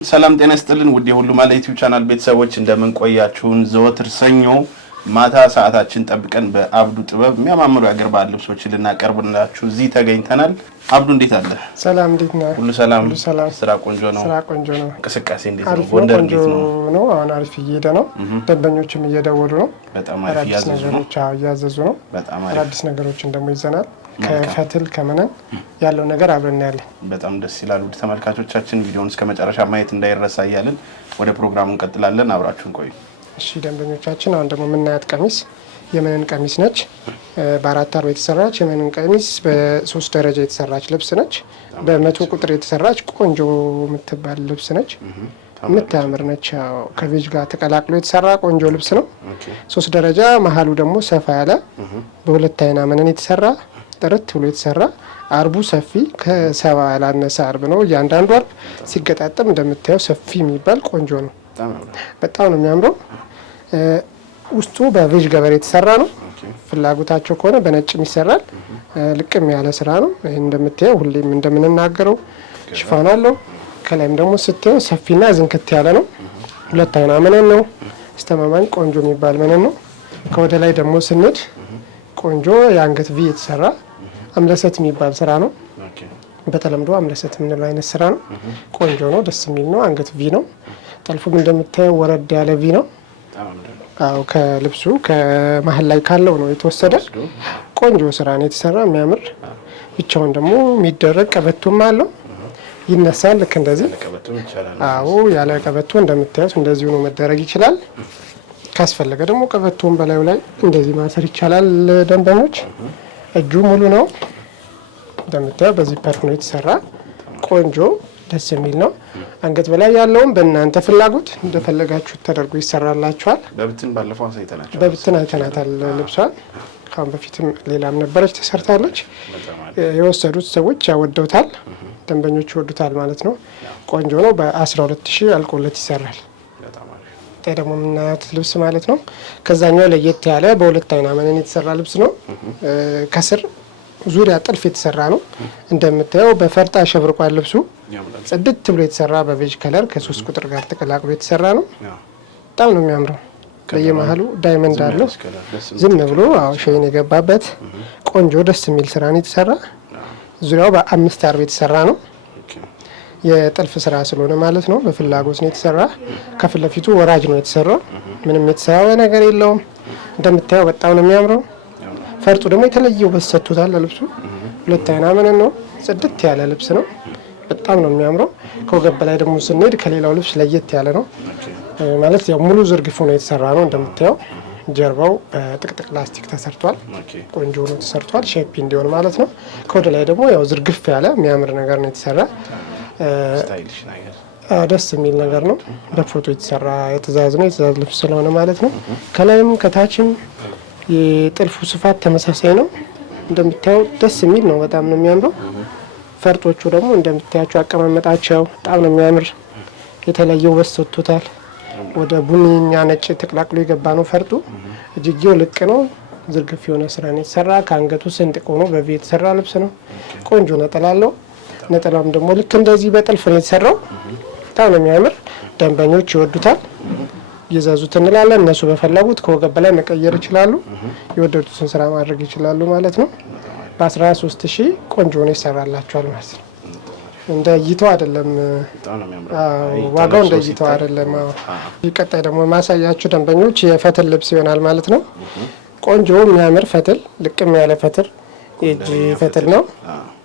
ሰላም ጤና ይስጥልን ውድ የሁሉ ማለ ዩቲዩብ ቻናል ቤተሰቦች እንደምን ቆያችሁን? ዘወትር ሰኞ ማታ ሰዓታችን ጠብቀን በአብዱ ጥበብ የሚያማምሩ ያገር ባህል ልብሶችን ልናቀርብላችሁ እዚህ ተገኝተናል። አብዱ እንዴት አለ? ሰላም እንዴት ነህ? ሁሉ ሰላም? ስራ ቆንጆ ነው? ስራ ቆንጆ ነው። እንቅስቃሴ እንዴት ነው? ጎንደር እንዴት ነው? አሁን አሪፍ እየሄደ ነው። ደንበኞችም እየደወሉ ነው። በጣም አሪፍ እያዘዙ ነው። በጣም አሪፍ አዲስ ነገሮችን ደግሞ ይዘናል። ከፈትል ከመነን ያለው ነገር አብረን ያለን በጣም ደስ ይላል። ውድ ተመልካቾቻችን ቪዲዮውን እስከ መጨረሻ ማየት እንዳይረሳ እያልን ወደ ፕሮግራሙ እንቀጥላለን። አብራችሁን ቆዩ። እሺ ደንበኞቻችን አሁን ደግሞ የምናያት ቀሚስ የመነን ቀሚስ ነች። በአራት አርብ የተሰራች የመነን ቀሚስ በ3 ደረጃ የተሰራች ልብስ ነች። በ100 ቁጥር የተሰራች ቆንጆ የምትባል ልብስ ነች። የምታምር ነች። ከቬጅ ጋር ተቀላቅሎ የተሰራ ቆንጆ ልብስ ነው። 3 ደረጃ መሀሉ ደግሞ ሰፋ ያለ በሁለት አይና መነን የተሰራ ጥርት ብሎ የተሰራ አርቡ ሰፊ ከሰባ ያላነሰ አርብ ነው። እያንዳንዱ አርብ ሲገጣጠም እንደምታየው ሰፊ የሚባል ቆንጆ ነው። በጣም ነው የሚያምረው። ውስጡ በቬጅ ገበር የተሰራ ነው። ፍላጎታቸው ከሆነ በነጭም ይሰራል። ልቅም ያለ ስራ ነው። ይሄን እንደምታየው ሁሌም እንደምንናገረው ሽፋን አለው። ከላይም ደግሞ ስትየው ሰፊና ዝንክት ያለ ነው። ሁለት አይና መነን ነው። አስተማማኝ ቆንጆ የሚባል መነን ነው። ከወደ ላይ ደግሞ ስንድ ቆንጆ የአንገት ቪ የተሰራ አምለሰት የሚባል ስራ ነው። በተለምዶ አምለሰት የምንለው አይነት ስራ ነው። ቆንጆ ነው፣ ደስ የሚል ነው። አንገት ቪ ነው። ጠልፉም እንደምታየው ወረድ ያለ ቪ ነው። አዎ ከልብሱ ከመሀል ላይ ካለው ነው የተወሰደ። ቆንጆ ስራ ነው የተሰራ የሚያምር። ብቻውን ደግሞ የሚደረግ ቀበቶም አለው። ይነሳል ልክ እንደዚህ። አዎ ያለ ቀበቶ እንደምታዩት እንደዚሁ ነው መደረግ ይችላል። ካስፈለገ ደግሞ ቀበቶን በላዩ ላይ እንደዚህ ማሰር ይቻላል። ደንበኞች እጁ ሙሉ ነው እንደምታየው በዚህ ፐርፍ ነው የተሰራ ቆንጆ ደስ የሚል ነው። አንገት በላይ ያለውን በእናንተ ፍላጎት እንደፈለጋችሁ ተደርጎ ይሰራላችኋል። በብትን ባለፈው አሳይተናችኋል። በብትን አይተናታል ልብሷን። ካሁን በፊትም ሌላም ነበረች ተሰርታለች። የወሰዱት ሰዎች ያወደውታል፣ ደንበኞች ይወዱታል ማለት ነው። ቆንጆ ነው። በ12000 አልቆለት ይሰራል። ደግሞ የምናያት ልብስ ማለት ነው። ከዛኛው ለየት ያለ በሁለት አይና መነን የተሰራ ልብስ ነው። ከስር ዙሪያ ጥልፍ የተሰራ ነው። እንደምታየው በፈርጣ አሸብርቋል ልብሱ። ጽድት ብሎ የተሰራ በቬጅ ከለር ከ3 ቁጥር ጋር ተቀላቅሎ የተሰራ ነው። በጣም ነው የሚያምረው። በየመሀሉ ዳይመንድ አለው። ዝም ብሎ ሸይን የገባበት ቆንጆ ደስ የሚል ስራ ነው የተሰራ። ዙሪያው በ5 አርብ የተሰራ ነው። የጥልፍ ስራ ስለሆነ ማለት ነው። በፍላጎት ነው የተሰራ። ከፊት ለፊቱ ወራጅ ነው የተሰራው። ምንም የተሰራው ነገር የለውም። እንደምታየው በጣም ነው የሚያምረው። ፈርጡ ደግሞ የተለየ ውበት ሰጥቶታል ለልብሱ። ሁለት አይና መነን ነው። ጽድት ያለ ልብስ ነው። በጣም ነው የሚያምረው። ከወገብ በላይ ደግሞ ስንሄድ ከሌላው ልብስ ለየት ያለ ነው ማለት ያው ሙሉ ዝርግፉ ነው የተሰራ ነው። እንደምታየው ጀርባው በጥቅጥቅ ላስቲክ ተሰርቷል። ቆንጆ ነው ተሰርቷል። ሼፕ እንዲሆን ማለት ነው። ከወደ ላይ ደግሞ ያው ዝርግፍ ያለ የሚያምር ነገር ነው የተሰራ። ደስ የሚል ነገር ነው። በፎቶ የተሰራ የትእዛዝ ነው። የትእዛዝ ልብስ ስለሆነ ማለት ነው። ከላይም ከታችም የጥልፉ ስፋት ተመሳሳይ ነው። እንደምታየው ደስ የሚል ነው። በጣም ነው የሚያምረው። ፈርጦቹ ደግሞ እንደምታያቸው አቀማመጣቸው በጣም ነው የሚያምር። የተለየ ውበት ሰጥቶታል። ወደ ቡኒና ነጭ ተቀላቅሎ የገባ ነው ፈርጡ። እጅጌው ልቅ ነው። ዝርግፍ የሆነ ስራ ነው የተሰራ። ከአንገቱ ስንጥቅ ሆኖ በቪ የተሰራ ልብስ ነው። ቆንጆ ነጠላ አለው። ነጠላም ደግሞ ልክ እንደዚህ በጥልፍ ነው የተሰራው። በጣም ነው የሚያምር። ደንበኞች ይወዱታል። ይዘዙት እንላለን። እነሱ በፈለጉት ከወገብ በላይ መቀየር ይችላሉ። የወደዱትን ስራ ማድረግ ይችላሉ ማለት ነው። በ13000 ቆንጆ ነው ይሰራላችኋል ማለት ነው። እንደ እይታው አይደለም፣ ዋጋው እንደ እይታው አይደለም። ቀጣይ ደግሞ ማሳያችሁ ደንበኞች የፈትል ልብስ ይሆናል ማለት ነው። ቆንጆ የሚያምር ፈትል፣ ልቅም ያለ ፈትል የእጅ ፈትል ነው።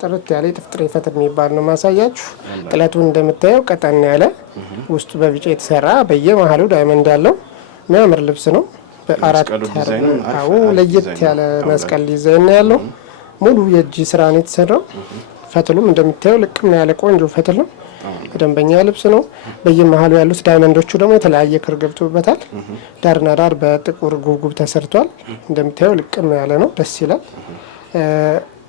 ጥርት ያለ ጥፍጥሬ ፈትል የሚባል ነው ማሳያችሁ። ጥለቱ እንደምታየው ቀጠን ያለ ውስጡ በቢጫ የተሰራ በየመሀሉ ዳይመንድ ያለው የሚያምር ልብስ ነው። በአራት ለየት ያለ መስቀል ዲዛይን ያለው ሙሉ የእጅ ስራ ነው የተሰራው። ፈትሉም እንደምታየው ልቅም ያለ ቆንጆ ፈትል ነው። ደንበኛ ልብስ ነው። በየመሀሉ ያሉት ዳይመንዶቹ ደግሞ የተለያየ ክር ገብቶበታል። ዳርና ዳር በጥቁር ጉብጉብ ተሰርቷል። እንደምታየው ልቅም ያለ ነው። ደስ ይላል።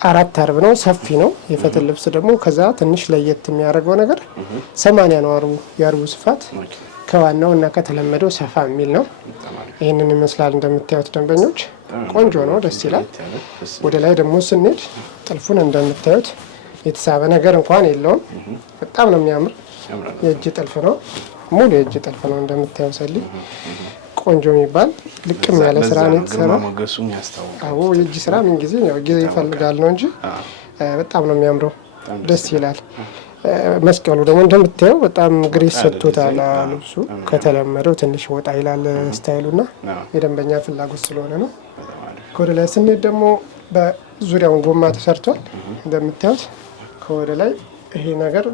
4 አርብ ነው። ሰፊ ነው። የፈትል ልብስ ደግሞ ከዛ ትንሽ ለየት የሚያደርገው ነገር 80 ነው የአርቡ ስፋት። ከዋናው እና ከተለመደው ሰፋ የሚል ነው። ይህንን ይመስላል እንደምታዩት ደንበኞች። ቆንጆ ነው። ደስ ይላል። ወደ ላይ ደግሞ ስንሄድ ጥልፉን እንደምታዩት የተሳበ ነገር እንኳን የለውም። በጣም ነው የሚያምር። የእጅ ጥልፍ ነው። ሙሉ የእጅ ጥልፍ ነው እንደምታየው ሰሊ ቆንጆ የሚባል ልቅም ያለ ስራ ነው የተሰራው። አዎ የእጅ ስራ ምን ጊዜ ያው ጊዜ ይፈልጋል ነው እንጂ በጣም ነው የሚያምረው፣ ደስ ይላል። መስቀሉ ደግሞ እንደምታየው በጣም ግሬስ ሰጥቶታል። ልብሱ ከተለመደው ትንሽ ወጣ ይላል ስታይሉና የደንበኛ ፍላጎት ስለሆነ ነው። ከወደ ላይ ስንሄድ ደግሞ በዙሪያውን ጎማ ተሰርቷል እንደምታዩት። ከወደ ላይ ይሄ ነገር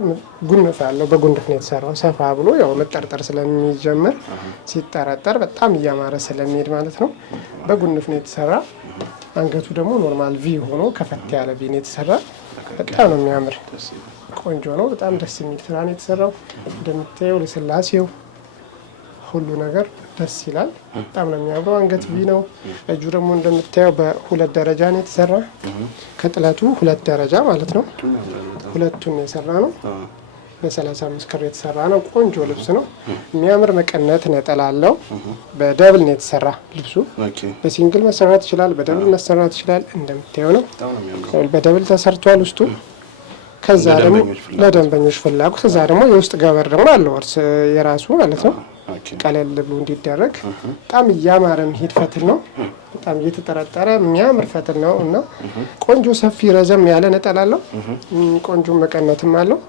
ጉንፍ አለው፣ በጉንፍ ነው የተሰራው። ሰፋ ብሎ ያው መጠርጠር ስለሚጀምር ሲጠረጠር በጣም እያማረ ስለሚሄድ ማለት ነው። በጉንፍ ነው የተሰራ። አንገቱ ደግሞ ኖርማል ቪ ሆኖ ከፈት ያለ ቪ ነው የተሰራ። በጣም ነው የሚያምር፣ ቆንጆ ነው። በጣም ደስ የሚል ስራ ነው የተሰራው። እንደምታየው ለስላሴው ሁሉ ነገር ደስ ይላል። በጣም ነው የሚያምረው። አንገት ቪ ነው። እጁ ደግሞ እንደምታየው በሁለት ደረጃ ነው የተሰራ። ከጥለቱ 2 ደረጃ ማለት ነው። ሁለቱን የሰራ ነው። በ35 ክር የተሰራ ነው። ቆንጆ ልብስ ነው። የሚያምር መቀነት ነጠላ አለው። በደብል ነው የተሰራ ልብሱ። በሲንግል መሰራት ይችላል፣ በደብል መሰራት ይችላል። እንደምታየው ነው። በደብል ተሰርቷል ውስጡ። ከዛ ደግሞ ለደንበኞች ፍላጎት ከዛ ደግሞ የውስጥ ገበር ደግሞ አለው እርስ የራሱ ማለት ነው። ቀለል ብሎ እንዲደረግ በጣም እያማረ የሚሄድ ፈትል ነው። በጣም እየተጠረጠረ የሚያምር ፈትል ነው እና ቆንጆ ሰፊ ረዘም ያለ ነጠላ አለው። ቆንጆ መቀነትም አለው።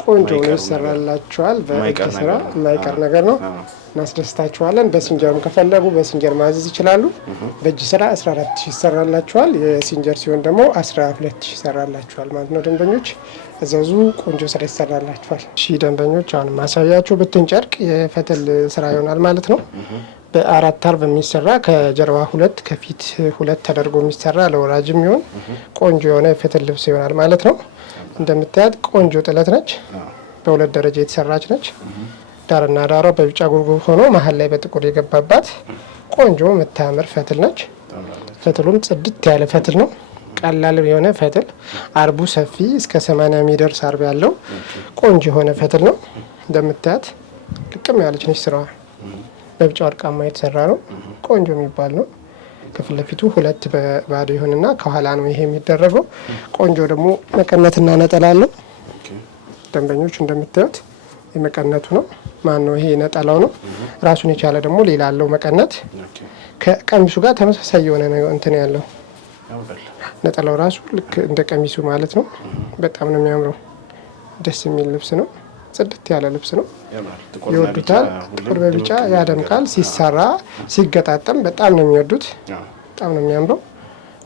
ቆንጆ ነው ይሰራላችኋል። በእጅ ስራ የማይቀር ነገር ነው። እናስደስታችኋለን። በሲንጀርም ከፈለጉ በሲንጀር ማዘዝ ይችላሉ። በእጅ ስራ 14000 ይሰራላችኋል። የሲንጀር ሲሆን ደግሞ 12000 ይሰራላችኋል ማለት ነው። ደንበኞች እዘዙ፣ ቆንጆ ስራ ይሰራላችኋል። እሺ ደንበኞች አሁን ማሳያችሁ ብትን ጨርቅ የፈትል ስራ ይሆናል ማለት ነው። በ4 አርብ የሚሰራ ከጀርባ 2 ከፊት 2 ተደርጎ የሚሰራ ለወራጅ የሚሆን ቆንጆ የሆነ የፈትል ልብስ ይሆናል ማለት ነው። እንደምታያት ቆንጆ ጥለት ነች። በ2 ደረጃ የተሰራች ነች። ዳርና ዳሯ በቢጫ ጉርጉር ሆኖ መሀል ላይ በጥቁር የገባባት ቆንጆ የምታምር ፈትል ነች። ፈትሉም ጽድት ያለ ፈትል ነው። ቀላል የሆነ ፈትል፣ አርቡ ሰፊ እስከ 80 የሚደርስ አርብ ያለው ቆንጆ የሆነ ፈትል ነው። እንደምታያት ልቅም ያለች ነች። ስራዋ በቢጫ ወርቃማ የተሰራ ነው። ቆንጆ የሚባል ነው። ከፊት ለፊቱ 2 ባዶ ይሆንና ከኋላ ነው ይሄ የሚደረገው። ቆንጆ ደግሞ መቀነትና ነጠላ አለው። ደንበኞች እንደምታዩት የመቀነቱ ነው። ማን ነው ይሄ ነጠላው ነው። ራሱን የቻለ ደግሞ ሌላ አለው መቀነት። ከቀሚሱ ጋር ተመሳሳይ የሆነ እንትን ያለው ነጠላው ራሱ ልክ እንደ ቀሚሱ ማለት ነው። በጣም ነው የሚያምረው። ደስ የሚል ልብስ ነው። ጽድት ያለ ልብስ ነው። ይወዱታል። ጥቁር በቢጫ ያደምቃል። ሲሰራ ሲገጣጠም በጣም ነው የሚወዱት። በጣም ነው የሚያምረው።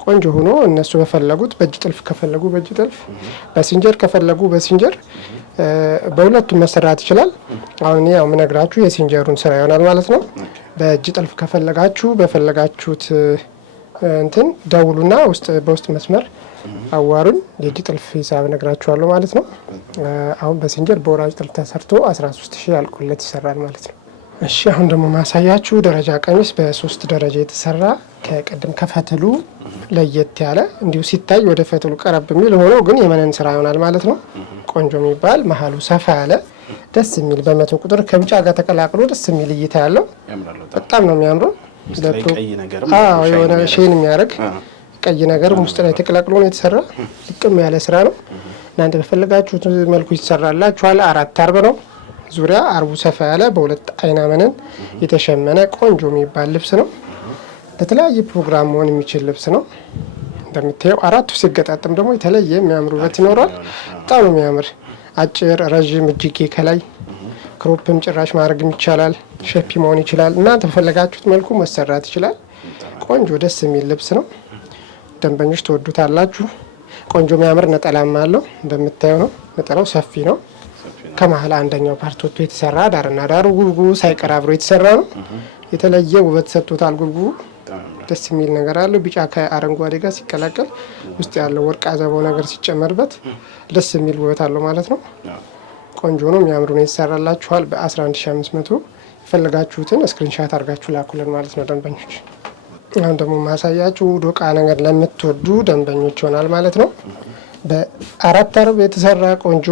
ቆንጆ ሆኖ እነሱ በፈለጉት በእጅ ጥልፍ ከፈለጉ በእጅ ጥልፍ፣ በሲንጀር ከፈለጉ በሲንጀር፣ በሁለቱም መሰራት ይችላል። አሁን ያው የምነግራችሁ የሲንጀሩን ስራ ይሆናል ማለት ነው። በእጅ ጥልፍ ከፈለጋችሁ በፈለጋችሁት እንትን ደውሉና በውስጥ መስመር አዋሩን። የእጅ ጥልፍ ሂሳብ እነግራችኋለሁ ማለት ነው። አሁን በሲንጀር በወራጅ ጥልፍ ተሰርቶ 13000 አልቆለት ይሰራል ማለት ነው። እሺ አሁን ደግሞ ማሳያችሁ ደረጃ ቀሚስ በ3 ደረጃ የተሰራ ከቀደም ከፈትሉ ለየት ያለ እንዲሁ ሲታይ ወደ ፈትሉ ቀረብ የሚል ሆኖ ግን የመነን ስራ ይሆናል ማለት ነው። ቆንጆ የሚባል መሀሉ ሰፋ ያለ ደስ የሚል በመቶ ቁጥር ከቢጫ ጋር ተቀላቅሎ ደስ የሚል እይታ ያለው በጣም ነው የሚያምረው። የሆነ ሼን የሚያደርግ ቀይ ነገር ውስጥ ላይ ተቀላቅሎ ነው የተሰራ። ልቅም ያለ ስራ ነው። እናንተ በፈለጋችሁት መልኩ ይሰራላችኋል። 4 አርብ ነው። ዙሪያ አርቡ ሰፋ ያለ በ2 አይና መነን የተሸመነ ቆንጆ የሚባል ልብስ ነው። ለተለያየ ፕሮግራም መሆን የሚችል ልብስ ነው። እንደምታየው 4ቱ ሲገጣጠም ደግሞ የተለየ የሚያምር ውበት ይኖራል። በጣም ነው የሚያምር። አጭር ረዥም እጅጌ ከላይ ክሮፕም ጭራሽ ማድረግም ይቻላል። ሸፒ መሆን ይችላል። እናንተ በፈለጋችሁት መልኩ መሰራት ይችላል። ቆንጆ ደስ የሚል ልብስ ነው። ደንበኞች ትወዱታላችሁ። ቆንጆ የሚያምር ነጠላም አለው። እንደምታየው ነው። ነጠላው ሰፊ ነው። ከመሀል አንደኛው ፓርት ወጥቶ የተሰራ ዳርና ዳሩ ጉልጉሉ ሳይቀር አብሮ የተሰራ ነው። የተለየ ውበት ሰጥቶታል። ጉልጉሉ ደስ የሚል ነገር አለው። ቢጫ ከአረንጓዴ ጋር ሲቀላቀል ውስጥ ያለው ወርቅ አዘባው ነገር ሲጨመርበት ደስ የሚል ውበት አለው ማለት ነው። ቆንጆ ነው። የሚያምሩ ነው። ይሰራላችኋል በ11500 የፈለጋችሁትን ስክሪንሻት አድርጋችሁ ላኩልን ማለት ነው ደንበኞች። አሁን ደግሞ ማሳያችሁ ዶቃ ነገር ለምትወዱ ደንበኞች ይሆናል ማለት ነው። በ4 አርብ የተሰራ ቆንጆ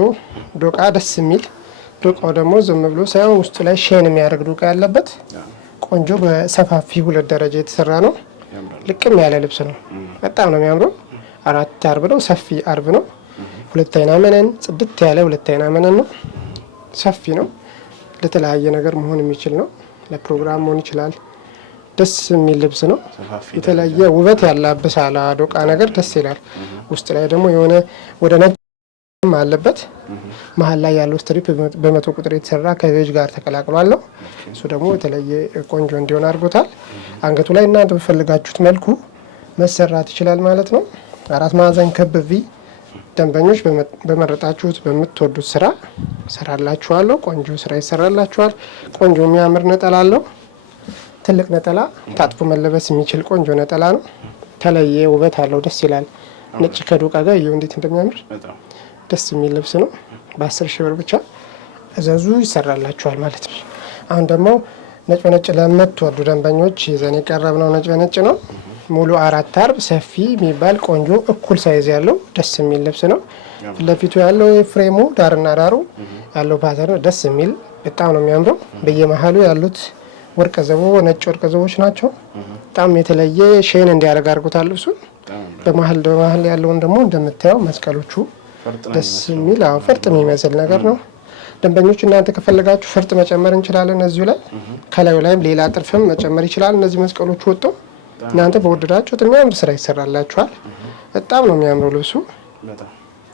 ዶቃ ደስ የሚል ዶቃው ደግሞ ዝም ብሎ ሳይሆን ውስጡ ላይ ሼን የሚያደርግ ዶቃ ያለበት ቆንጆ በሰፋፊ 2 ደረጃ የተሰራ ነው። ልቅም ያለ ልብስ ነው። በጣም ነው የሚያምረው። 4 አርብ ነው። ሰፊ አርብ ነው። 2 አይና መነን ጽድት ያለ 2 አይና መነን ነው። ሰፊ ነው። ለተለያየ ነገር መሆን የሚችል ነው። ለፕሮግራም መሆን ይችላል። ደስ የሚል ልብስ ነው። የተለያየ ውበት ያላብሳል። ዶቃ ነገር ደስ ይላል። ውስጥ ላይ ደግሞ የሆነ ወደ ነጭ አለበት። መሀል ላይ ያለው ስትሪፕ በ100 ቁጥር የተሰራ ከቤጅ ጋር ተቀላቅሏል ነው። እሱ ደግሞ የተለየ ቆንጆ እንዲሆን አድርጎታል። አንገቱ ላይ እናንተ በፈልጋችሁት መልኩ መሰራት ይችላል ማለት ነው። 4 ማዕዘን ክብ ቪ ደንበኞች በመረጣችሁት በምትወዱት ስራ ሰራላችኋለሁ። ቆንጆ ስራ ይሰራላችኋል። ቆንጆ የሚያምር ነጠላ አለው። ትልቅ ነጠላ ታጥፎ መለበስ የሚችል ቆንጆ ነጠላ ነው። ተለየ ውበት አለው። ደስ ይላል። ነጭ ከዶቃ ጋር ይኸው እንዴት እንደሚያምር ደስ የሚል ልብስ ነው። በ10 ሺህ ብር ብቻ እዘዙ፣ ይሰራላችኋል ማለት ነው። አሁን ደግሞ ነጭ በነጭ ለምትወዱ ደንበኞች ይዘን የቀረብነው ነጭ በነጭ ነው። ሙሉ 4 አርብ ሰፊ የሚባል ቆንጆ እኩል ሳይዝ ያለው ደስ የሚል ልብስ ነው። ለፊቱ ያለው ፍሬሙ ዳርና ዳሩ ያለው ፓተርን ደስ የሚል በጣም ነው የሚያምረው። በየመሃሉ ያሉት ወርቀ ዘቦ ነጭ ወርቀ ዘቦች ናቸው። በጣም የተለየ ሼን እንዲያደርግ አድርጎታል ልብሱን። በመሀል ያለውን ደግሞ እንደምታየው መስቀሎቹ ደስ የሚል ፈርጥ የሚመስል ነገር ነው። ደንበኞች እናንተ ከፈለጋችሁ ፈርጥ መጨመር እንችላለን። እዚሁ ላይ ከላዩ ላይም ሌላ ጥልፍም መጨመር ይችላል። እነዚህ መስቀሎቹ ወጥተው እናንተ በወደዳችሁት የሚያምር ስራ ይሰራላችኋል። በጣም ነው የሚያምረው ልብሱ።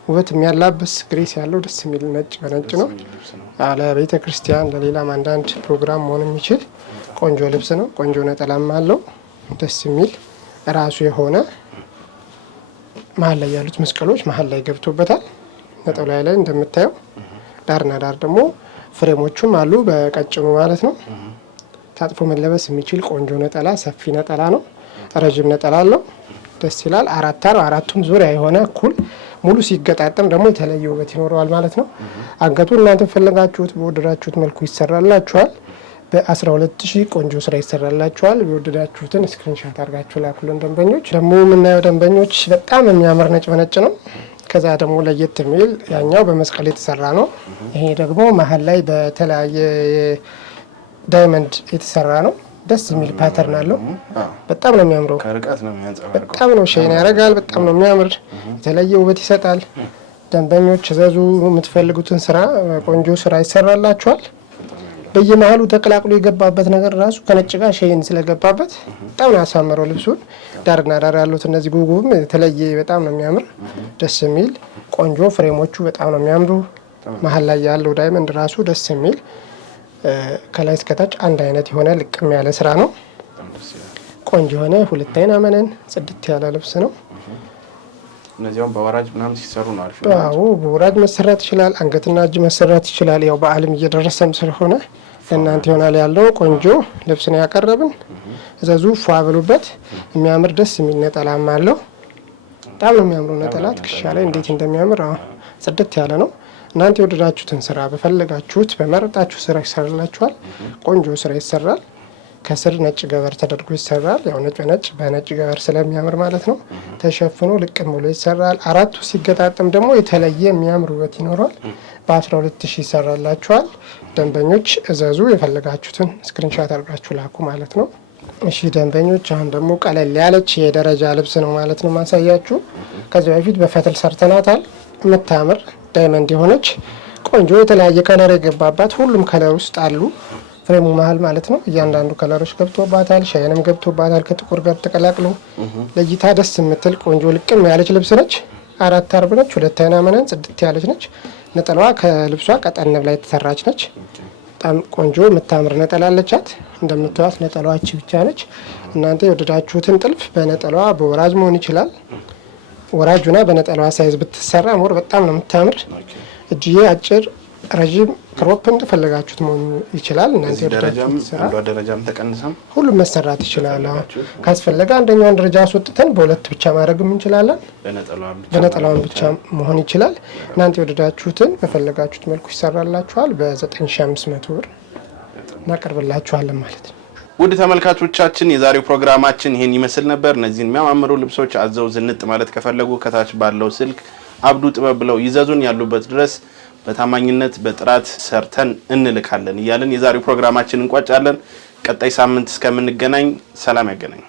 ውበት የሚያላብስ ግሬስ ያለው ደስ የሚል ነጭ በነጭ ነው። ለቤተ ክርስቲያን ለሌላም አንዳንድ ፕሮግራም መሆን የሚችል ቆንጆ ልብስ ነው። ቆንጆ ነጠላም አለው። ደስ የሚል ራሱ የሆነ መሀል ላይ ያሉት መስቀሎች መሀል ላይ ገብቶበታል። ነጠላ ላይ እንደምታየው ዳርና ዳር ደግሞ ፍሬሞቹም አሉ በቀጭኑ ማለት ነው። ታጥፎ መለበስ የሚችል ቆንጆ ነጠላ፣ ሰፊ ነጠላ ነው። ረጅም ነጠላ አለው። ደስ ይላል። 4 አርብ 4ቱም ዙሪያ የሆነ እኩል ሙሉ ሲገጣጠም ደግሞ የተለየ ውበት ይኖረዋል ማለት ነው። አንገቱ እናንተ ፈለጋችሁት በወደዳችሁት መልኩ ይሰራላችኋል። በ12000 ቆንጆ ስራ ይሰራላችኋል። የወደዳችሁትን ስክሪንሻት አድርጋችሁ ላኩልን ደንበኞች። ደግሞ የምናየው ደንበኞች በጣም የሚያምር ነጭ በነጭ ነው። ከዛ ደግሞ ለየት የሚል ያኛው በመስቀል የተሰራ ነው። ይሄ ደግሞ መሀል ላይ በተለያየ ዳይመንድ የተሰራ ነው። ደስ የሚል ፓተርን አለው። በጣም ነው የሚያምረው። ከርቀት ነው የሚያንጸባርቀው። በጣም ነው ሼን ያደርጋል። በጣም ነው የሚያምር። የተለየ ውበት ይሰጣል። ደንበኞች እዘዙ። የምትፈልጉትን ስራ ቆንጆ ስራ ይሰራላችኋል። በየመሃሉ ተቀላቅሎ የገባበት ነገር ራሱ ከነጭ ጋር ሼን ስለገባበት በጣም ነው ያሳመረው ልብሱን። ዳርና ዳር ያሉት እነዚህ ጉጉም የተለየ በጣም ነው የሚያምር። ደስ የሚል ቆንጆ ፍሬሞቹ በጣም ነው የሚያምሩ። መሀል ላይ ያለው ዳይመንድ ራሱ ደስ የሚል ከላይ እስከታች አንድ አይነት የሆነ ልቅም ያለ ስራ ነው። ቆንጆ የሆነ 2 አይና መነን ጽድት ያለ ልብስ ነው። እነዚያው በወራጅ ምናምን ሲሰሩ ነው አሪፍ። አዎ በወራጅ መሰራት ይችላል። አንገትና እጅ መሰራት ይችላል። ያው በዓልም እየደረሰም ስለሆነ ለእናንተ ይሆናል ያለው ቆንጆ ልብስ ነው ያቀረብን። እዘዙ፣ ፏ ብሉበት። የሚያምር ደስ የሚል ነጠላም አለው። በጣም ነው የሚያምረው ነጠላ። ትከሻ ላይ እንዴት እንደሚያምር ጽድት ያለ ነው። እናንተ የወደዳችሁትን ስራ በፈለጋችሁት በመረጣችሁ ስራ ይሰራላችኋል። ቆንጆ ስራ ይሰራል። ከስር ነጭ ገበር ተደርጎ ይሰራል። ያው ነጭ በነጭ በነጭ ገበር ስለሚያምር ማለት ነው። ተሸፍኖ ልቅም ብሎ ይሰራል። 4ቱ ሲገጣጠም ደግሞ የተለየ የሚያምር ውበት ይኖረዋል። በ12000 ይሰራላችኋል። ደንበኞች እዘዙ። የፈለጋችሁትን ስክሪንሻት አድርጋችሁ ላኩ ማለት ነው። እሺ ደንበኞች፣ አሁን ደግሞ ቀለል ያለች የደረጃ ልብስ ነው ማለት ነው ማሳያችሁ። ከዚህ በፊት በፈትል ሰርተናታል። የምታምር ዳይመንድ የሆነች ቆንጆ የተለያየ ከለር የገባባት ሁሉም ከለር ውስጥ አሉ ፍሬሙ መሀል ማለት ነው። እያንዳንዱ ከለሮች ገብቶባታል። ሻይንም ገብቶባታል ከጥቁር ጋር ተቀላቅሎ ለእይታ ደስ የምትል ቆንጆ ልቅም ያለች ልብስ ነች። 4 አርብ ነች። 2 አይና መነን ጽድት ያለች ነች። ነጠላዋ ከልብሷ ቀጠን ብላ የተሰራች ነች። በጣም ቆንጆ የምታምር ነጠላ አለቻት። እንደምታዩት ነጠላዋች ብቻ ነች። እናንተ የወደዳችሁትን ጥልፍ በነጠላዋ በወራጅ መሆን ይችላል። ወራጁና በነጠላዋ ሳይዝ ብትሰራ ሞር በጣም ነው የምታምር። እጅዬ አጭር፣ ረዥም፣ ክሮፕ እንደፈለጋችሁት መሆን ይችላል። እናንተ ደረጃም ተቀንሰም ሁሉም መሰራት ይችላል። ካስፈለገ አንደኛውን ደረጃ አስወጥተን በሁለት ብቻ ማድረግም እንችላለን። በነጠላውን ብቻ መሆን ይችላል። እናንተ የወደዳችሁትን በፈለጋችሁት መልኩ ይሰራላችኋል። በ9500 ብር እናቀርብላችኋለን ማለት ነው። ውድ ተመልካቾቻችን የዛሬው ፕሮግራማችን ይሄን ይመስል ነበር። እነዚህን የሚያማምሩ ልብሶች አዘው ዝንጥ ማለት ከፈለጉ ከታች ባለው ስልክ አብዱ ጥበብ ብለው ይዘዙን። ያሉበት ድረስ በታማኝነት በጥራት ሰርተን እንልካለን እያለን የዛሬው ፕሮግራማችን እንቋጫለን። ቀጣይ ሳምንት እስከምንገናኝ ሰላም ያገናኝ።